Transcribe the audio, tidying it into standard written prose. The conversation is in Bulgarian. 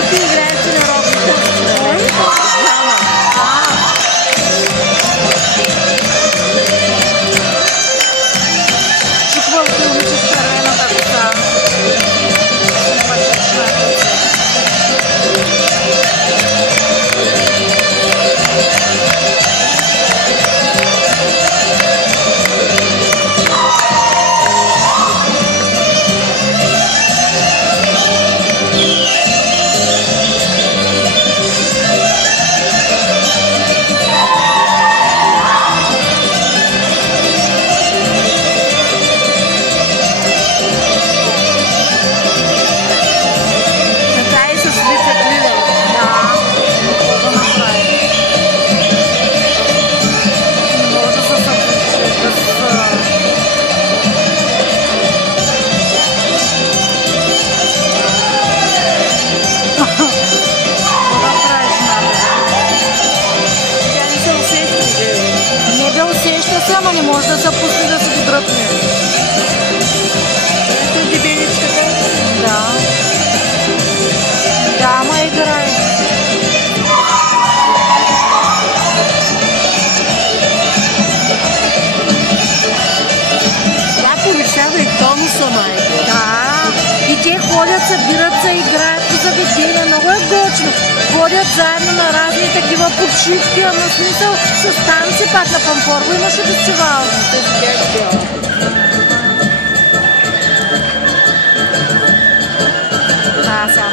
ти играеш на робите? Чуквал ти улича с червената коса. Ама не може да се пусне да се ги дръпне. Ето дебеличката. Да. Да, ама играй. Това повишава и тонуса, майко. Да. И те ходят, събират се, играят по заведения. Много е гочно. Ходят заедно на разни такива почивки, ама смисъл с танци пак на Пампорово имаше фестивал. Сега